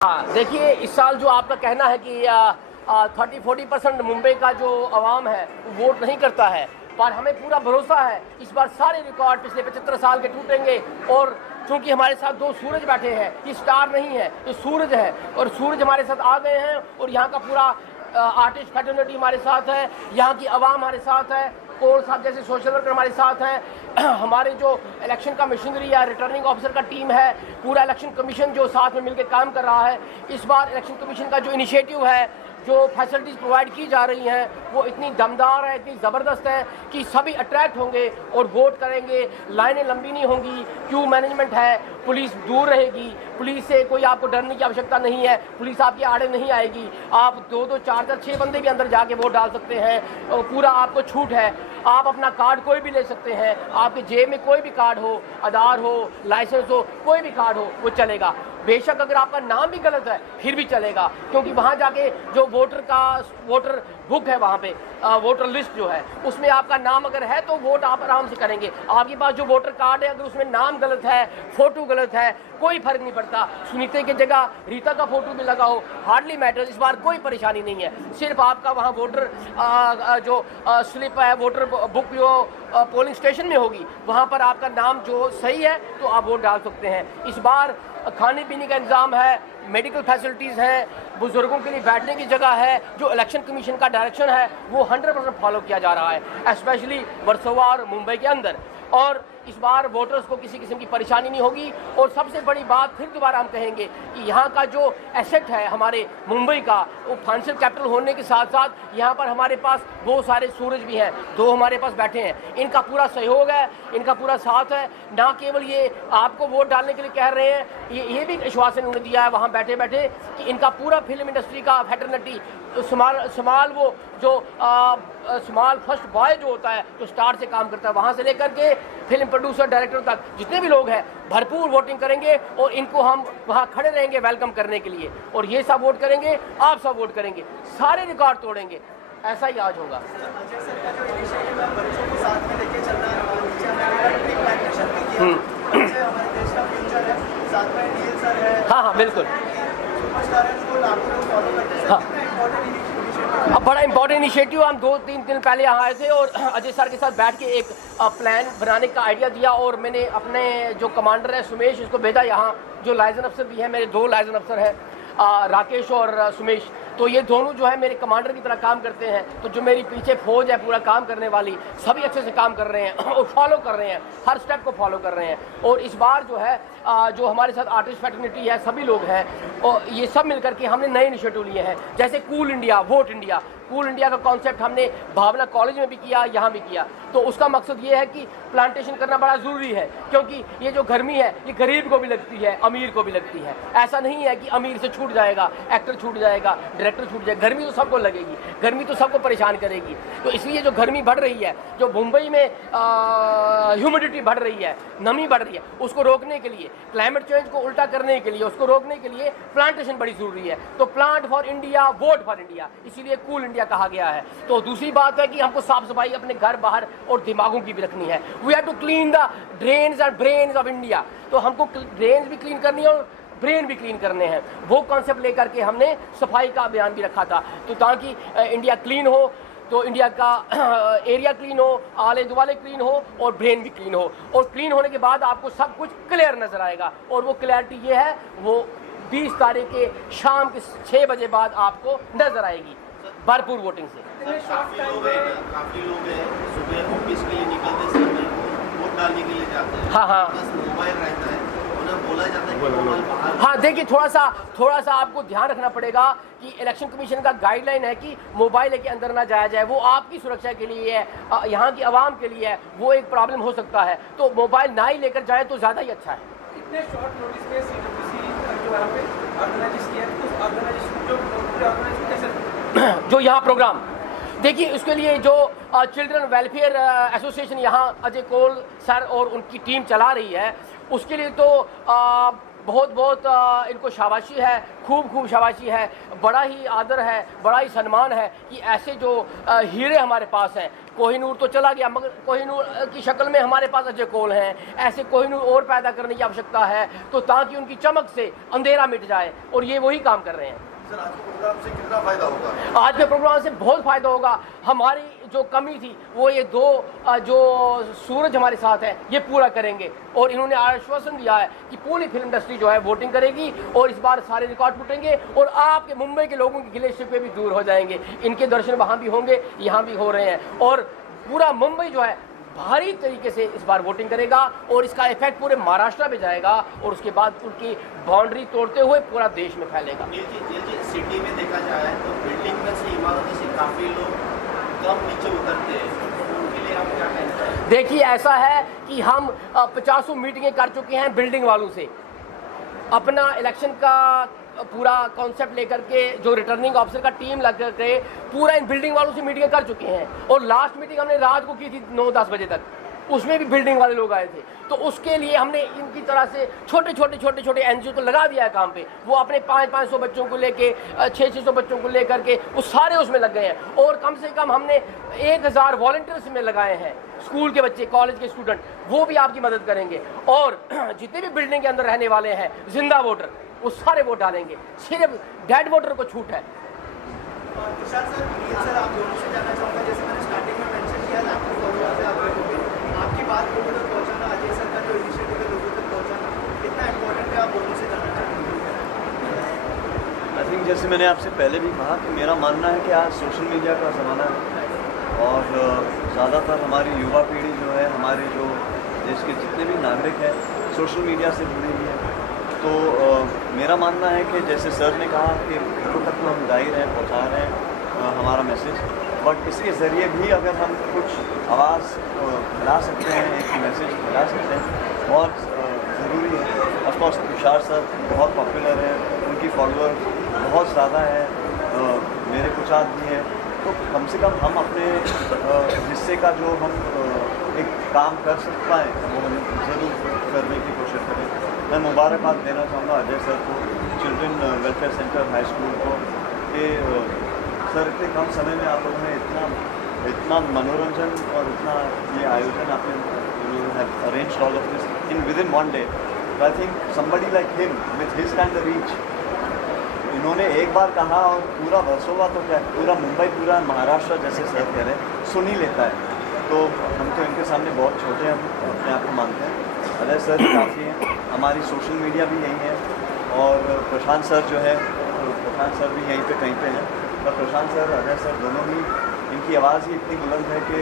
हाँ, देखिए इस साल जो आपका कहना है कि 30-40% मुंबई का जो अवाम है वोट नहीं करता है, पर हमें पूरा भरोसा है इस बार सारे रिकॉर्ड पिछले 75 साल के टूटेंगे। और चूंकि हमारे साथ दो सूरज बैठे हैं, ये स्टार नहीं है, ये सूरज है, और सूरज हमारे साथ आ गए हैं और यहाँ का पूरा आर्टिस्ट फैटर्निटी हमारे साथ है, यहाँ की आवाम हमारे साथ है, कोल साहब जैसे सोशल वर्कर हमारे साथ हैं, हमारे जो इलेक्शन का मशीनरी या रिटर्निंग ऑफिसर का टीम है, पूरा इलेक्शन कमीशन जो साथ में मिलकर काम कर रहा है। इस बार इलेक्शन कमीशन का जो इनिशिएटिव है, जो फैसिलिटीज़ प्रोवाइड की जा रही हैं, वो इतनी दमदार है, इतनी ज़बरदस्त है कि सभी अट्रैक्ट होंगे और वोट करेंगे। लाइनें लंबी नहीं होंगी, क्यू मैनेजमेंट है, पुलिस दूर रहेगी, पुलिस से कोई आपको डरने की आवश्यकता नहीं है, पुलिस आपके आड़े नहीं आएगी। आप 2-2, 4-4, 6 बंदे भी अंदर जाके वोट डाल सकते हैं और पूरा आपको छूट है। आप अपना कार्ड कोई भी ले सकते हैं, आपके जेब में कोई भी कार्ड हो, आधार हो, लाइसेंस हो, कोई भी कार्ड हो, वो चलेगा। बेशक अगर आपका नाम भी गलत है फिर भी चलेगा, क्योंकि वहाँ जाके जो वोटर बुक है, वहाँ पे वोटर लिस्ट जो है उसमें आपका नाम अगर है तो वोट आप आराम से करेंगे। आपके पास जो वोटर कार्ड है अगर उसमें नाम गलत है, फोटो गलत है, कोई फर्क नहीं पड़ता। सुनीता की जगह रीता का फोटो भी लगा हो, हार्डली मैटर। इस बार कोई परेशानी नहीं है, सिर्फ आपका वहाँ वोटर जो स्लिप है, वोटर बुक जो पोलिंग स्टेशन में होगी, वहाँ पर आपका नाम जो सही है तो आप वोट डाल सकते हैं। इस बार खाने पीने का इंतजाम है, मेडिकल फैसिलिटीज़ हैं, बुजुर्गों के लिए बैठने की जगह है। जो इलेक्शन कमीशन का डायरेक्शन है वो 100% फॉलो किया जा रहा है, स्पेशली वर्सोवा और मुंबई के अंदर। और इस बार वोटर्स को किसी किस्म की परेशानी नहीं होगी। और सबसे बड़ी बात फिर दोबारा हम कहेंगे कि यहाँ का जो एसेट है हमारे मुंबई का, वो फाइनेंशियल कैपिटल होने के साथ साथ यहाँ पर हमारे पास बहुत सारे सूरज भी हैं, 2 हमारे पास बैठे हैं। इनका पूरा सहयोग है, इनका पूरा साथ है। ना केवल ये आपको वोट डालने के लिए कह रहे हैं, ये भी आश्वासन उन्होंने दिया है वहाँ बैठे बैठे कि इनका पूरा फिल्म इंडस्ट्री का फैटर्निटी स्मॉल वो जो स्मॉल फर्स्ट बॉय जो होता है, जो स्टार से काम करता है, वहाँ से लेकर के फिल्म प्रोड्यूसर डायरेक्टर तक जितने भी लोग हैं भरपूर वोटिंग करेंगे और इनको हम वहाँ खड़े रहेंगे वेलकम करने के लिए। और ये सब वोट करेंगे, आप सब वोट करेंगे, सारे रिकॉर्ड तोड़ेंगे। ऐसा ही आज होगा। हाँ हाँ बिल्कुल। हाँ, अब बड़ा इंपॉर्टेंट इनिशिएटिव, हम 2-3 दिन पहले यहाँ आए थे और अजय सर के साथ बैठ के एक प्लान बनाने का आइडिया दिया। और मैंने अपने जो कमांडर है सुमेश, उसको भेजा यहाँ। जो लाइजन अफसर भी हैं, मेरे 2 लाइजन अफसर हैं, राकेश और सुमेश, तो ये दोनों जो है मेरे कमांडर की तरह काम करते हैं। तो जो मेरी पीछे फौज है पूरा काम करने वाली, सभी अच्छे से काम कर रहे हैं और फॉलो कर रहे हैं, हर स्टेप को फॉलो कर रहे हैं। और इस बार जो है जो हमारे साथ आर्टिस्ट फैटर्निटी है, सभी लोग हैं, और ये सब मिलकर के हमने नए इनिशिएटिव लिए हैं। जैसे cool India, vote India, cool India का कॉन्सेप्ट हमने भावना कॉलेज में भी किया, यहाँ भी किया। तो उसका मकसद ये है कि प्लांटेशन करना बड़ा ज़रूरी है, क्योंकि ये जो गर्मी है ये गरीब को भी लगती है, अमीर को भी लगती है। ऐसा नहीं है कि अमीर से छूट जाएगा, एक्टर छूट जाएगा, डायरेक्टर छूट जाएगा। गर्मी तो सबको लगेगी, गर्मी तो सबको परेशान करेगी। तो इसलिए जो गर्मी बढ़ रही है, जो मुंबई में ह्यूमिडिटी बढ़ रही है, नमी बढ़ रही है, उसको रोकने के लिए, क्लाइमेट चेंज को उल्टा करने के लिए, उसको रोकने के लिए प्लांटेशन बड़ी ज़रूरी है। तो plant for India, vote for India, इसीलिए कूल इंडिया कहा गया है। तो दूसरी बात है कि हमको साफ सफाई अपने घर बाहर और दिमागों की भी रखनी है। We have to clean the drains and brains of India. तो हमको ड्रेन्स भी क्लीन करनी है और ब्रेन भी क्लीन करने हैं। वो कॉन्सेप्ट लेकर के हमने सफाई का अभियान भी रखा था। तो ताकि इंडिया क्लीन हो, तो इंडिया का एरिया क्लीन हो, आले दुआले क्लीन हो और ब्रेन भी क्लीन हो। और क्लीन होने के बाद आपको सब कुछ क्लियर नजर आएगा। और वो क्लैरिटी ये है, वो 20 तारीख के शाम के 6 बजे बाद आपको नजर आएगी, भरपूर वोटिंग से। काफी लोग हैं सुबह ऑफिस के लिए निकलते समय वोट डालने के लिए जाते हैं। हाँ हाँ, बस मोबाइल रहता है, उन्हें बोला जाता है कि मोबाइल बाहर। हाँ देखिए, थोड़ा सा आपको ध्यान रखना पड़ेगा कि इलेक्शन कमीशन का गाइडलाइन है कि मोबाइल लेके अंदर ना जाया जाए। वो आपकी सुरक्षा के लिए है, यहाँ की आवाम के लिए है, वो एक प्रॉब्लम हो सकता है। तो मोबाइल ना ही लेकर जाए तो ज़्यादा ही अच्छा है। इतने शॉर्ट नोटिस पे CWC जो यहाँ पे ऑर्गेनाइज किया है, उस ऑर्गेनाइजेशन जो ऑर्गेनाइज कैसे, जो यहाँ प्रोग्राम देखिए, उसके लिए जो चिल्ड्रन वेलफेयर एसोसिएशन यहाँ अजय कोल सर और उनकी टीम चला रही है, उसके लिए तो बहुत बहुत इनको शाबाशी है, खूब शाबाशी है, बड़ा ही आदर है, बड़ा ही सम्मान है कि ऐसे जो हीरे हमारे पास हैं। कोहिनूर तो चला गया, मगर कोहिनूर की शक्ल में हमारे पास अजय कोल हैं। ऐसे कोहिनूर और पैदा करने की आवश्यकता है, तो ताकि उनकी चमक से अंधेरा मिट जाए, और ये वही काम कर रहे हैं। सर, आज के प्रोग्राम से कितना फायदा होगा? आज के प्रोग्राम से बहुत फायदा होगा। हमारी जो कमी थी वो ये दो जो सूरज हमारे साथ है ये पूरा करेंगे, और इन्होंने आश्वासन दिया है कि पूरी फिल्म इंडस्ट्री जो है वोटिंग करेगी, और इस बार सारे रिकॉर्ड टूटेंगे, और आपके मुंबई के लोगों के गिले शिकवे भी दूर हो जाएंगे। इनके दर्शन वहाँ भी होंगे, यहाँ भी हो रहे हैं, और पूरा मुंबई जो है भारी तरीके से इस बार वोटिंग करेगा, और इसका इफेक्ट पूरे महाराष्ट्र में जाएगा, और उसके बाद उनकी बाउंड्री तोड़ते हुए पूरा देश में फैलेगा। ये सिटी में देखा जाए तो बिल्डिंग में से, इमारतों से काफ़ी लोग कम नीचे उतरते हैं, तो उनके लिए आप क्या कहते हैं? देखिए, ऐसा है कि हम 50 मीटिंगें कर चुके हैं बिल्डिंग वालों से। अपना इलेक्शन का पूरा कॉन्सेप्ट लेकर के जो रिटर्निंग ऑफिसर का टीम लग करके पूरा इन बिल्डिंग वालों से मीटिंग कर चुके हैं, और लास्ट मीटिंग हमने रात को की थी 9-10 बजे तक, उसमें भी बिल्डिंग वाले लोग आए थे। तो उसके लिए हमने इनकी तरह से छोटे छोटे एनजीओ को लगा दिया है काम पे। वो अपने 500 बच्चों को लेके 600 बच्चों को लेकर के वो सारे उसमें लग गए हैं, और कम से कम हमने 1000 वॉलंटियर्स में लगाए हैं। स्कूल के बच्चे, कॉलेज के स्टूडेंट, वो भी आपकी मदद करेंगे, और जितने भी बिल्डिंग के अंदर रहने वाले हैं जिंदा वोटर, वो सारे वोट डालेंगे। सिर्फ डेड वोटर को छूट है। तुषार सर, आप दोनों से जानना चाहूँगा, जैसे मैंने स्टार्टिंग में मेंशन किया था, आपको फॉलोअर से आपकी बात लोगों तक पहुँचाना, अजय सर का जो इनिशिएटिव है लोगों तक पहुँचाना कितना इम्पोर्टेंट है, आप दोनों से जानना चाहूँगा। आई थिंक जैसे मैंने आपसे पहले भी कहा कि मेरा मानना है कि आज सोशल मीडिया का ज़माना है, और ज़्यादातर हमारी युवा पीढ़ी जो है, हमारे जो देश के जितने भी नागरिक हैं सोशल मीडिया से जुड़े हुए हैं। तो मेरा मानना है कि जैसे सर ने कहा कि घरों तक तो हम जा ही रहे हैं, पहुँचा रहे हैं हमारा मैसेज, बट इसके ज़रिए भी अगर हम कुछ आवाज़ फैला सकते हैं, एक मैसेज फैला सकते हैं, बहुत ज़रूरी है। ऑफकोर्स तुषार सर बहुत पॉपुलर हैं, उनकी फॉलोअर बहुत ज़्यादा है, मेरे कुछ आदमी हैं, तो कम से कम हम अपने हिस्से का जो हम एक काम कर सकते पाएँ वो हम ज़रूर करने की कोशिश करें। मैं मुबारकबाद देना चाहूँगा अजय सर को, children welfare centre high school को, कि सर इतने कम समय में आप लोगों ने इतना मनोरंजन और इतना ये आयोजन आपने arrange all of this in with in 1 day. I think somebody like him with his kind of reach, इन्होंने एक बार कहा और पूरा वर्सोवा तो क्या पूरा मुंबई, पूरा महाराष्ट्र जैसे सर कह रहे हैं सुन ही लेता है। तो हम तो इनके सामने बहुत छोटे हैं, हम अपने आप को मानते हैं। अजय सर काफ़ी हैं, हमारी सोशल मीडिया भी यही है, और प्रशांत सर जो है, प्रशांत सर भी यहीं पे कहीं पे हैं। पर प्रशांत सर, अजय सर दोनों ही, इनकी आवाज़ ही इतनी बुलंद है कि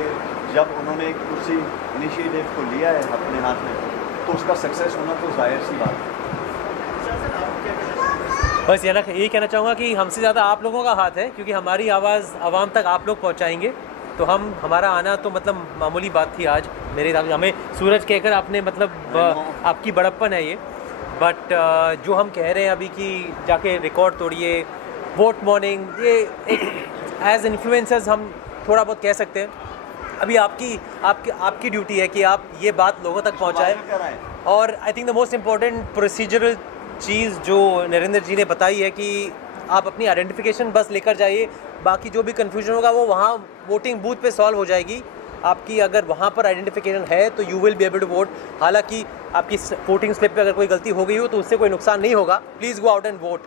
जब उन्होंने एक कुर्सी इनिशिएटिव को लिया है अपने हाथ में, तो उसका सक्सेस होना तो जाहिर सी बात है। बस यही कहना चाहूँगा कि हमसे ज़्यादा आप लोगों का हाथ है, क्योंकि हमारी आवाज़ आवाम तक आप लोग पहुँचाएंगे, तो हमारा आना तो मतलब मामूली बात थी आज मेरे हिसाब से। हमें सूरज कहकर आपने मतलब आपकी बड़प्पन है ये, बट जो हम कह रहे हैं अभी कि जाके रिकॉर्ड तोड़िए, वोट मॉर्निंग, ये एक एज इन्फ्लुएंसर्स हम थोड़ा बहुत कह सकते हैं। अभी आपकी ड्यूटी है कि आप ये बात लोगों तक पहुँचाएँ। और I think the most important procedural चीज़ जो नरेंद्र जी ने बताई है कि आप अपनी आइडेंटिफिकेशन बस लेकर जाइए, बाकी जो भी कन्फ्यूजन होगा वो वहाँ वोटिंग बूथ पे सॉल्व हो जाएगी। आपकी अगर वहाँ पर आइडेंटिफिकेशन है तो you will be able to vote. हालांकि आपकी वोटिंग स्लिप पे अगर कोई गलती हो गई हो तो उससे कोई नुकसान नहीं होगा। Please go out and vote,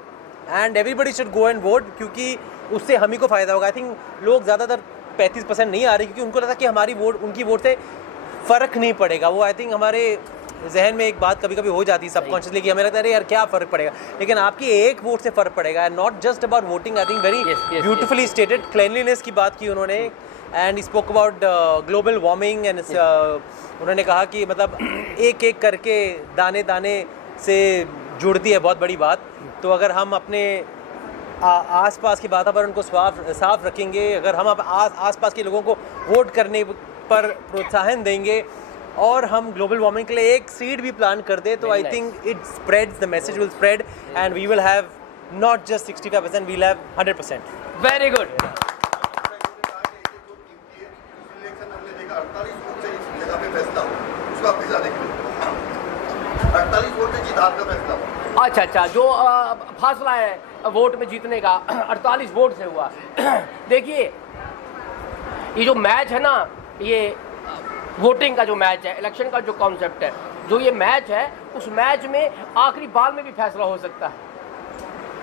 and everybody should go and vote, क्योंकि उससे हम ही को फ़ायदा होगा। आई थिंक लोग ज़्यादातर 35% नहीं आ रहे, क्योंकि उनको लगता है कि हमारी वोट, उनकी वोट से फ़र्क नहीं पड़ेगा। वो आई थिंक हमारे जहन में एक बात कभी कभी हो जाती है सबकॉन्शियसली कि हमें लगता है अरे यार क्या फ़र्क पड़ेगा, लेकिन आपकी एक वोट से फ़र्क पड़ेगा। Not just about voting, I think very beautifully stated. Cleanliness की बात की उन्होंने, and spoke about global warming, and उन्होंने कहा कि मतलब एक एक करके दाने दाने से जुड़ती है बहुत बड़ी बात। तो अगर हम अपने आसपास के वातावरण को साफ रखेंगे, अगर हम आसपास के लोगों को वोट करने पर प्रोत्साहन देंगे और हम ग्लोबल वार्मिंग के लिए एक सीड भी प्लान कर दे, तो I think it spreads, the message will spread and we will have not just 65%, we will have 100%। Very good. 48 vote से जीत हार का फैसला हुआ। अच्छा अच्छा, जो फासला है वोट में जीतने का 48 वोट से हुआ। देखिए ये जो मैच है ना, ये वोटिंग का जो मैच है, इलेक्शन का जो कॉन्सेप्ट है, जो ये मैच है, उस मैच में आखिरी बाल में भी फैसला हो सकता है,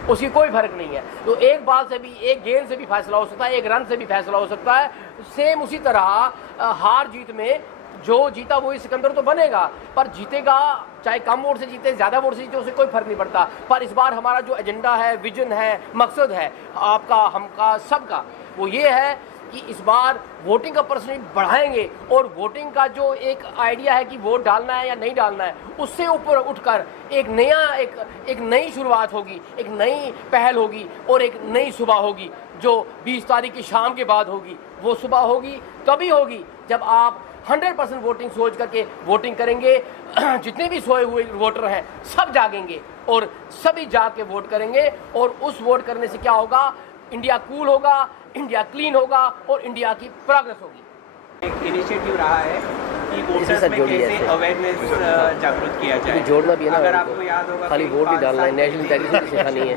उसकी कोई फर्क नहीं है। तो एक बाल से भी, एक गेंद से भी फैसला हो सकता है, एक रन से भी फैसला हो सकता है। सेम उसी तरह हार जीत में जो जीता वही सिकंदर तो बनेगा, पर जीतेगा चाहे कम वोट से जीते, ज़्यादा वोट से जीते, उससे कोई फर्क नहीं पड़ता। पर इस बार हमारा जो एजेंडा है, विजन है, मकसद है आपका, हमका, सबका, वो ये है कि इस बार वोटिंग का परसेंटेज बढ़ाएंगे और वोटिंग का जो एक आइडिया है कि वोट डालना है या नहीं डालना है, उससे ऊपर उठकर एक नई शुरुआत होगी, एक नई पहल होगी और एक नई सुबह होगी जो 20 तारीख की शाम के बाद होगी। वो सुबह होगी तभी होगी जब आप 100% वोटिंग सोच करके वोटिंग करेंगे। जितने भी सोए हुए वोटर हैं सब जागेंगे और सभी जाग के वोट करेंगे, और उस वोट करने से क्या होगा, इंडिया कूल होगा, इंडिया क्लीन होगा और इंडिया की प्रोग्रेस होगी। एक इनिशिएटिव रहा है कि वोटर्स में कैसे अवेयरनेस जागरूक किया जाए। जोड़ना भी है ना, अगर आपको याद होगा खाली वोट नहीं डालना है, नेशनल इंटीग्रिटी सिखानी है।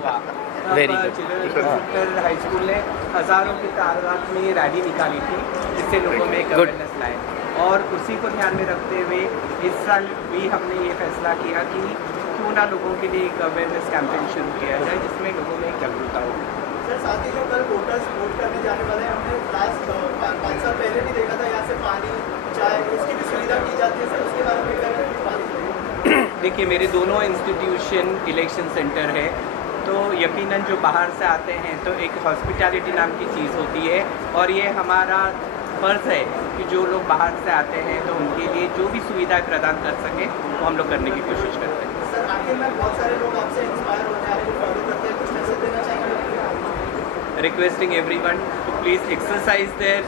Very good. हाई स्कूल ने हज़ारों की तादाद में रैली निकाली थी जिससे लोगों में एक अवेयरनेस लाए, और उसी को ध्यान में रखते हुए इस साल भी हमने ये फैसला किया कि क्यों ना लोगों के लिए एक अवेयरनेस कैंपेन शुरू किया जाए जिसमें लोगों में एक जागरूकता हो। सर साथ ही जो कल वोटर्स वोट करने जाने वाले हैं, हमने लास्ट 5 साल पहले भी देखा था यहाँ से पानी, चाय, उसकी भी सुविधा की जाती है सर, उसके बारे में देखिए मेरे दोनों इंस्टीट्यूशन इलेक्शन सेंटर है, तो यकीनन जो बाहर से आते हैं तो एक हॉस्पिटैलिटी नाम की चीज़ होती है, और ये हमारा फ़र्ज़ है कि जो लोग बाहर से आते हैं तो उनके लिए जो भी सुविधाएं प्रदान कर सकें वो हम लोग करने की कोशिश करते हैं। सर आखिर में बहुत सारे लोग आपसे इंस्पायर होते हैं, आपको फॉलो करते हैं, कुछ मैसेज देना चाहेंगे? Requesting everyone to please exercise their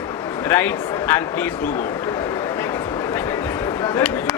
rights and please do vote. Thank you.